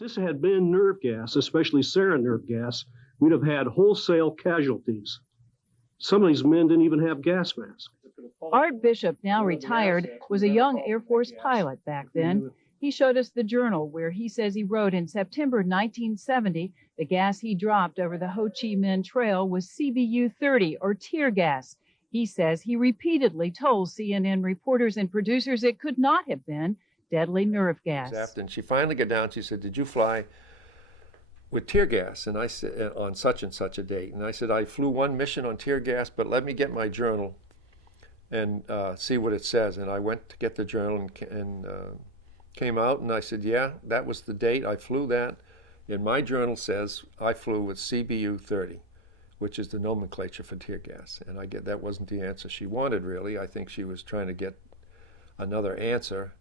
If this had been nerve gas, especially sarin nerve gas, we'd have had wholesale casualties. Some of these men didn't even have gas masks. Art Bishop, now retired, was a young Air Force pilot back then. He showed us the journal where he says he wrote in September 1970 the gas he dropped over the Ho Chi Minh Trail was CBU-30, or tear gas. He says he repeatedly told CNN reporters and producers it could not have been deadly nerve gas. And she finally got down, she said, "Did you fly with tear gas?" And I said, "On such and such a date." And I said, "I flew one mission on tear gas, but let me get my journal and see what it says." And I went to get the journal and came out, and I said, "Yeah, that was the date. I flew that." And my journal says I flew with CBU-30, which is the nomenclature for tear gas. And I get that wasn't the answer she wanted, really. I think she was trying to get another answer.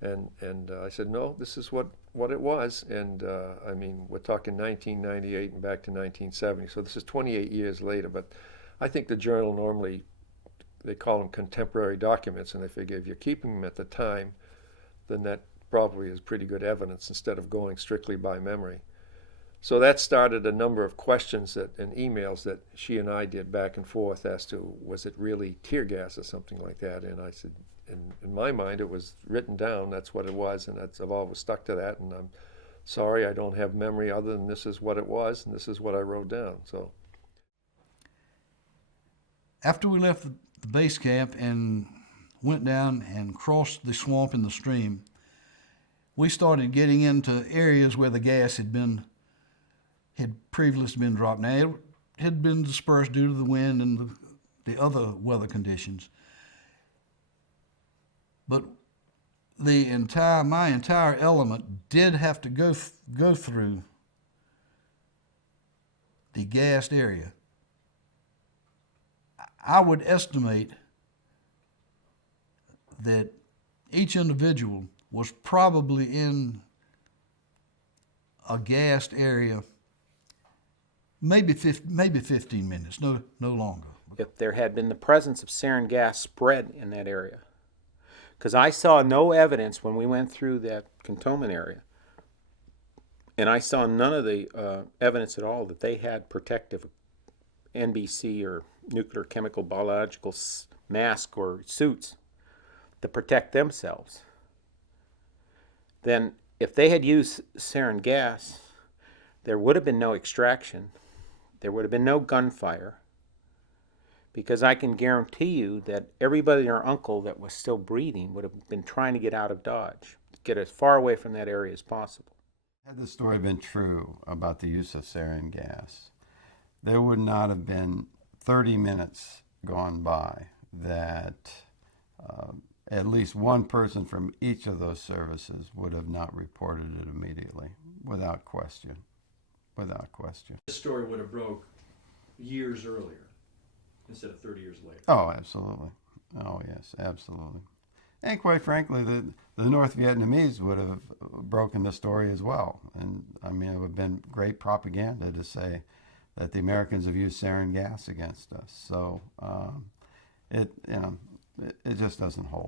And I said, "No, this is what it was." And I mean, we're talking 1998 and back to 1970. So this is 28 years later. But I think the journal normally, they call them contemporary documents, and they figure if you're keeping them at the time, then that probably is pretty good evidence instead of going strictly by memory. So that started a number of questions and emails that she and I did back and forth as to, was it really tear gas or something like that? And I said, in my mind, it was written down, that's what it was, and I've always stuck to that, and I'm sorry I don't have memory other than this is what it was, and this is what I wrote down. So after we left the base camp and went down and crossed the swamp and the stream, we started getting into areas where the gas had previously been dropped. Now, it had been dispersed due to the wind and the other weather conditions. But my entire element did have to go through the gassed area. I would estimate that each individual was probably in a gassed area maybe 15 minutes, no longer. If there had been the presence of sarin gas spread in that area. Because I saw no evidence when we went through that cantonment area, and I saw none of the evidence at all that they had protective NBC or nuclear, chemical, biological mask or suits to protect themselves. Then if they had used sarin gas, there would have been no extraction, there would have been no gunfire, because I can guarantee you that everybody and their uncle that was still breathing would have been trying to get out of Dodge, get as far away from that area as possible. Had the story been true about the use of sarin gas, there would not have been 30 minutes gone by that at least one person from each of those services would have not reported it immediately, without question. Without question. This story would have broke years earlier instead of 30 years later. Oh, absolutely. Oh, yes, absolutely. And quite frankly, the North Vietnamese would have broken the story as well. And I mean, it would have been great propaganda to say that the Americans have used sarin gas against us. So it just doesn't hold.